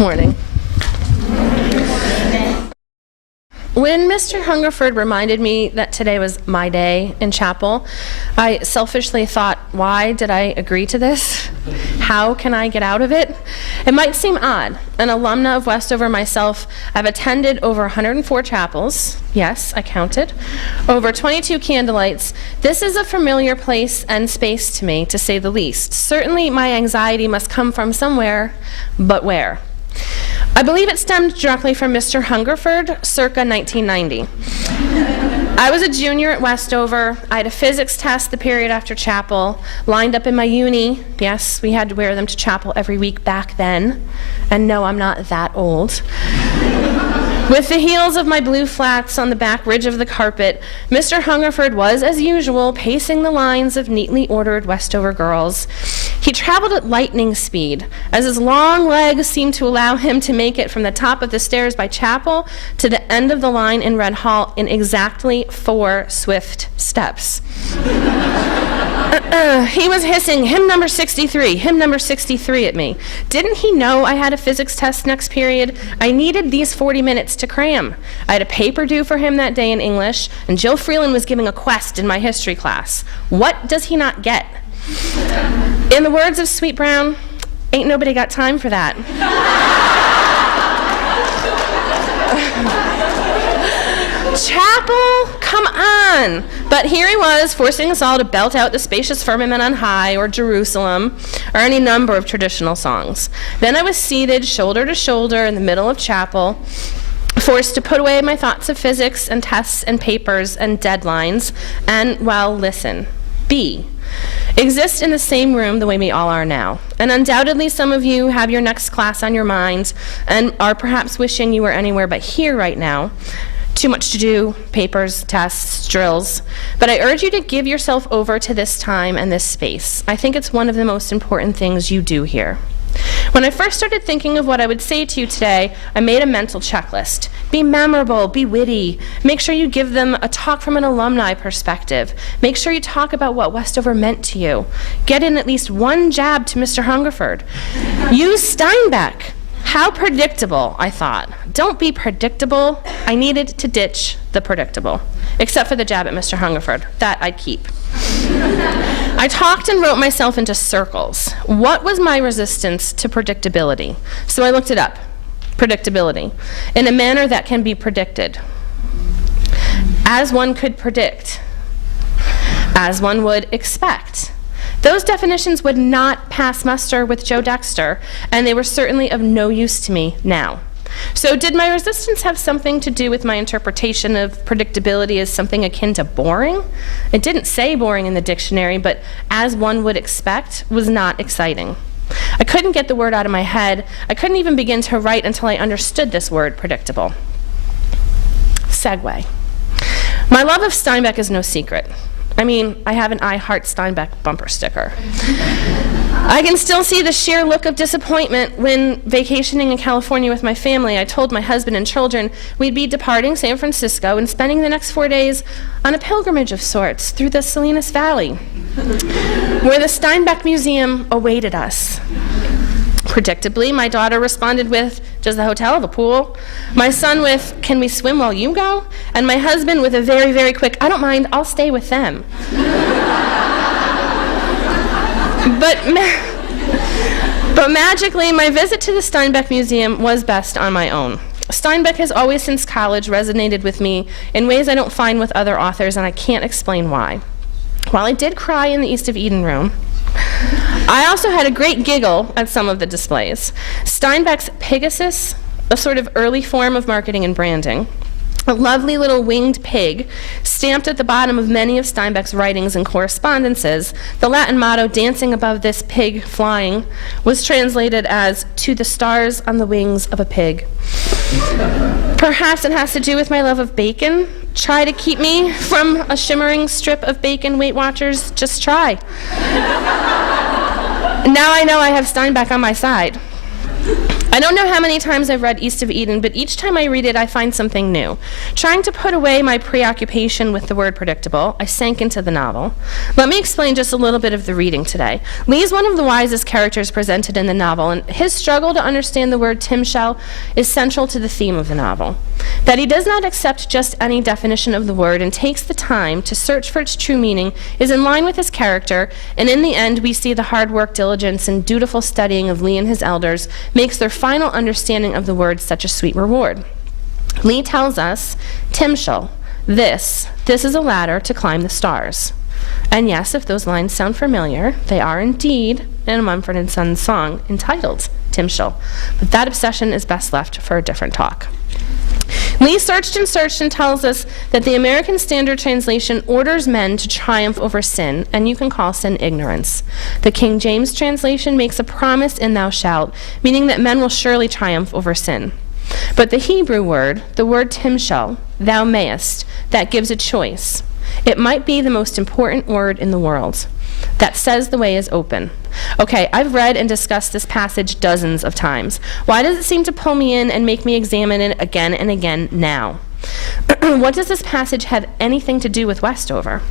Morning. When Mr. Hungerford reminded me that today was my day in chapel, I selfishly thought, why did I agree to this? How can I get out of it? It might seem odd. An alumna of Westover myself, I've attended over 104 chapels. Yes, I counted. Over 22 candlelights. This is a familiar place and space to me, to say the least. Certainly my anxiety must come from somewhere, but where? I believe it stemmed directly from Mr. Hungerford, circa 1990. I was a junior at Westover. I had a physics test the period after chapel, lined up in my uni. Yes, we had to wear them to chapel every week back then. And no, I'm not that old. With the heels of my blue flats on the back ridge of the carpet, Mr. Hungerford was, as usual, pacing the lines of neatly ordered Westover girls. He traveled at lightning speed, as his long legs seemed to allow him to make it from the top of the stairs by chapel to the end of the line in Red Hall in exactly 4 swift steps. He was hissing, hymn number 63 at me. Didn't he know I had a physics test next period? I needed these 40 minutes to cram. I had a paper due for him that day in English, and Jill Freeland was giving a quest in my history class. What does he not get? In the words of Sweet Brown, ain't nobody got time for that. Chapel? Come on! But here he was, forcing us all to belt out the spacious firmament on high, or Jerusalem, or any number of traditional songs. Then I was seated, shoulder to shoulder, in the middle of chapel, forced to put away my thoughts of physics and tests and papers and deadlines, and, well, listen. Exist in the same room the way we all are now. And undoubtedly some of you have your next class on your mind and are perhaps wishing you were anywhere but here right now. Too much to do, papers, tests, drills. But I urge you to give yourself over to this time and this space. I think it's one of the most important things you do here. When I first started thinking of what I would say to you today, I made a mental checklist. Be memorable, be witty. Make sure you give them a talk from an alumni perspective. Make sure you talk about what Westover meant to you. Get in at least one jab to Mr. Hungerford. Use Steinbeck. How predictable, I thought. Don't be predictable. I needed to ditch the predictable, except for the jab at Mr. Hungerford. That I'd keep. I talked and wrote myself into circles. What was my resistance to predictability? So I looked it up. Predictability. In a manner that can be predicted. As one could predict. As one would expect. Those definitions would not pass muster with Joe Dexter, and they were certainly of no use to me now. So did my resistance have something to do with my interpretation of predictability as something akin to boring? It didn't say boring in the dictionary, but as one would expect was not exciting. I couldn't get the word out of my head. I couldn't even begin to write until I understood this word, predictable. Segue. My love of Steinbeck is no secret. I mean, I have an I Heart Steinbeck bumper sticker. I can still see the sheer look of disappointment when, vacationing in California with my family, I told my husband and children we'd be departing San Francisco and spending the next 4 days on a pilgrimage of sorts through the Salinas Valley, where the Steinbeck Museum awaited us. Predictably, my daughter responded with, does the hotel have a pool? My son with, can we swim while you go? And my husband with a very, very quick, I don't mind, I'll stay with them. But magically, my visit to the Steinbeck Museum was best on my own. Steinbeck has always since college resonated with me in ways I don't find with other authors, and I can't explain why. While I did cry in the East of Eden room, I also had a great giggle at some of the displays. Steinbeck's Pegasus, a sort of early form of marketing and branding, a lovely little winged pig stamped at the bottom of many of Steinbeck's writings and correspondences. The Latin motto, dancing above this pig flying, was translated as, to the stars on the wings of a pig. Perhaps it has to do with my love of bacon. Try to keep me from a shimmering strip of bacon, Weight Watchers. Just try. Now I know I have Steinbeck on my side. I don't know how many times I've read East of Eden, but each time I read it, I find something new. Trying to put away my preoccupation with the word predictable, I sank into the novel. Let me explain just a little bit of the reading today. Lee is one of the wisest characters presented in the novel, and his struggle to understand the word Timshel is central to the theme of the novel. That he does not accept just any definition of the word and takes the time to search for its true meaning is in line with his character, and in the end we see the hard work, diligence, and dutiful studying of Lee and his elders makes their final understanding of the word such a sweet reward. Lee tells us, Timshel, this is a ladder to climb the stars. And yes, if those lines sound familiar, they are indeed in a Mumford & Sons song entitled Timshel, but that obsession is best left for a different talk. Lee searched and tells us that the American Standard Translation orders men to triumph over sin, and you can call sin ignorance. The King James Translation makes a promise in thou shalt, meaning that men will surely triumph over sin. But the Hebrew word, the word Timshel, thou mayest, that gives a choice. It might be the most important word in the world. That says the way is open. Okay, I've read and discussed this passage dozens of times. Why does it seem to pull me in and make me examine it again and again now? What does this passage have anything to do with Westover?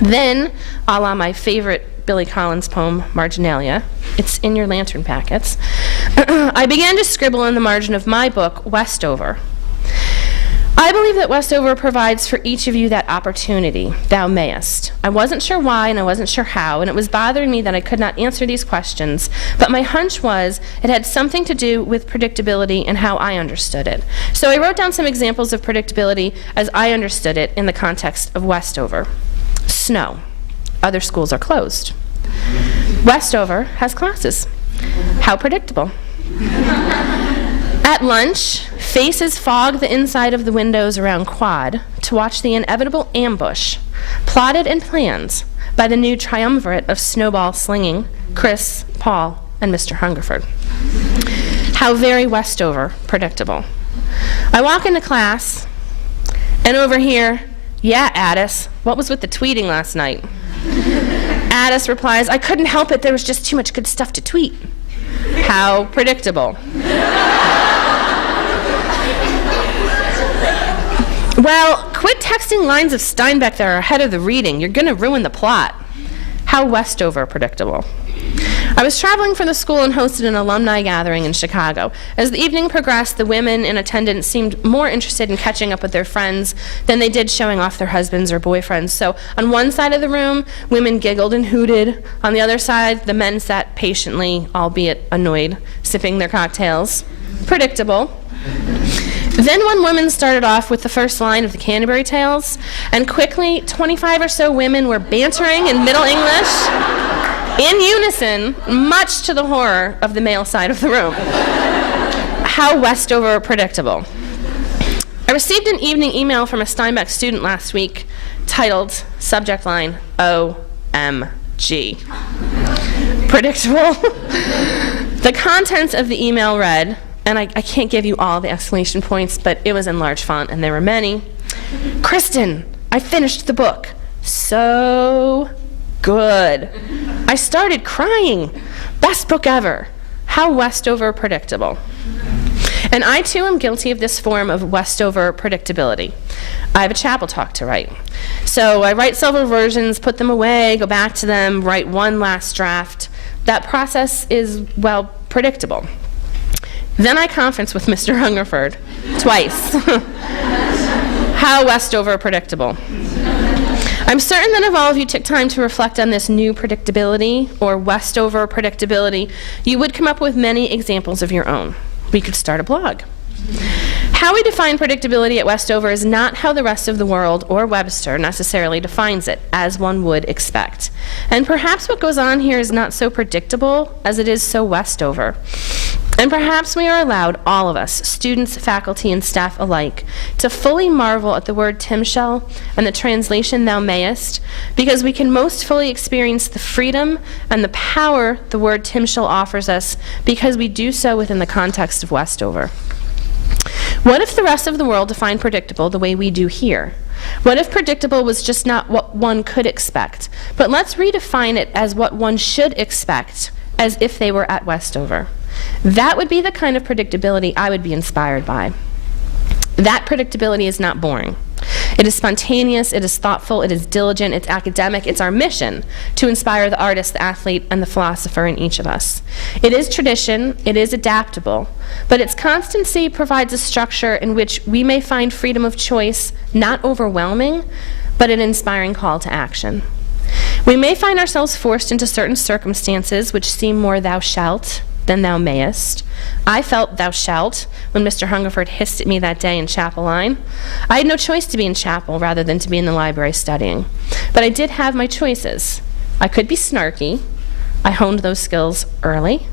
Then, a la my favorite Billy Collins poem, Marginalia, it's in your lantern packets, I began to scribble in the margin of my book, Westover. I believe that Westover provides for each of you that opportunity, thou mayest. I wasn't sure why and I wasn't sure how, and it was bothering me that I could not answer these questions, but my hunch was it had something to do with predictability and how I understood it. So I wrote down some examples of predictability as I understood it in the context of Westover. Snow. Other schools are closed. Westover has classes. How predictable. At lunch, faces fog the inside of the windows around Quad to watch the inevitable ambush, plotted and planned by the new triumvirate of snowball slinging, Chris, Paul, and Mr. Hungerford. How very Westover predictable. I walk into class, and over here, yeah, Addis, what was with the tweeting last night? Addis replies, I couldn't help it, there was just too much good stuff to tweet. How predictable. Well, quit texting lines of Steinbeck that are ahead of the reading. You're going to ruin the plot. How Westover predictable. I was traveling for the school and hosted an alumni gathering in Chicago. As the evening progressed, the women in attendance seemed more interested in catching up with their friends than they did showing off their husbands or boyfriends. So on one side of the room, women giggled and hooted. On the other side, the men sat patiently, albeit annoyed, sipping their cocktails. Predictable. Then one woman started off with the first line of the Canterbury Tales, and quickly 25 or so women were bantering in Middle English in unison, much to the horror of the male side of the room. How Westover predictable. I received an evening email from a Steinbeck student last week titled, subject line, OMG. Predictable. The contents of the email read, and I can't give you all the exclamation points, but it was in large font, and there were many. Kristin, I finished the book. So good. I started crying. Best book ever. How Westover predictable. And I, too, am guilty of this form of Westover predictability. I have a chapel talk to write. So I write several versions, put them away, go back to them, write one last draft. That process is, well, predictable. Then I conference with Mr. Hungerford, twice. How Westover predictable. I'm certain that if all of you took time to reflect on this new predictability, or Westover predictability, you would come up with many examples of your own. We could start a blog. How we define predictability at Westover is not how the rest of the world or Webster necessarily defines it, as one would expect. And perhaps what goes on here is not so predictable as it is so Westover. And perhaps we are allowed, all of us, students, faculty, and staff alike, to fully marvel at the word Timshel and the translation thou mayest, because we can most fully experience the freedom and the power the word Timshel offers us, because we do so within the context of Westover. What if the rest of the world defined predictable the way we do here? What if predictable was just not what one could expect, but let's redefine it as what one should expect, as if they were at Westover. That would be the kind of predictability I would be inspired by. That predictability is not boring. It is spontaneous, it is thoughtful, it is diligent, it's academic, it's our mission to inspire the artist, the athlete, and the philosopher in each of us. It is tradition, it is adaptable, but its constancy provides a structure in which we may find freedom of choice not overwhelming, but an inspiring call to action. We may find ourselves forced into certain circumstances which seem more thou shalt than thou mayest. I felt thou shalt when Mr. Hungerford hissed at me that day in chapel line. I had no choice to be in chapel rather than to be in the library studying. But I did have my choices. I could be snarky. I honed those skills early.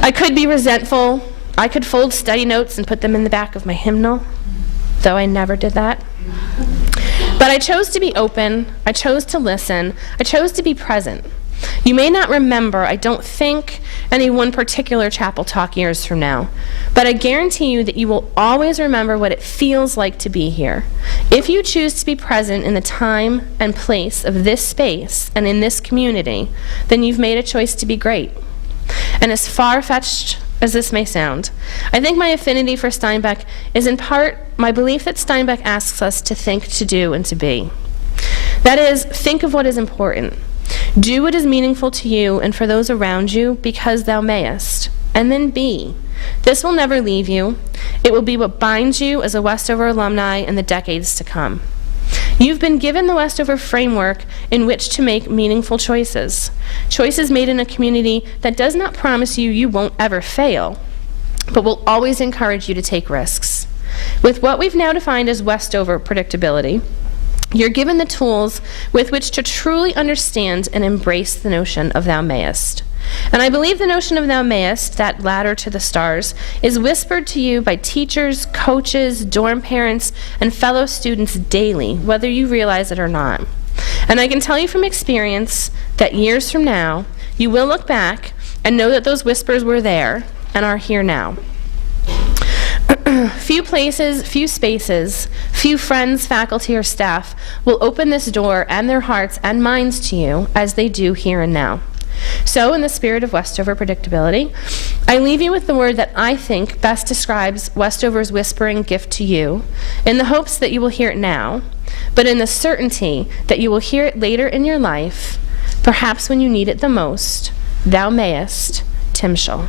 I could be resentful. I could fold study notes and put them in the back of my hymnal, though I never did that. But I chose to be open. I chose to listen. I chose to be present. You may not remember, I don't think, any one particular chapel talk years from now, but I guarantee you that you will always remember what it feels like to be here. If you choose to be present in the time and place of this space and in this community, then you've made a choice to be great. And as far-fetched as this may sound, I think my affinity for Steinbeck is in part my belief that Steinbeck asks us to think, to do, and to be. That is, think of what is important. Do what is meaningful to you and for those around you because thou mayest. And then be. This will never leave you. It will be what binds you as a Westover alumni in the decades to come. You've been given the Westover framework in which to make meaningful choices. Choices made in a community that does not promise you won't ever fail, but will always encourage you to take risks. With what we've now defined as Westover predictability, you're given the tools with which to truly understand and embrace the notion of thou mayest. And I believe the notion of thou mayest, that ladder to the stars, is whispered to you by teachers, coaches, dorm parents, and fellow students daily, whether you realize it or not. And I can tell you from experience that years from now, you will look back and know that those whispers were there and are here now. Few places, few spaces, few friends, faculty, or staff will open this door and their hearts and minds to you as they do here and now. So, in the spirit of Westover predictability, I leave you with the word that I think best describes Westover's whispering gift to you, in the hopes that you will hear it now, but in the certainty that you will hear it later in your life, perhaps when you need it the most. Thou mayest, Timshel.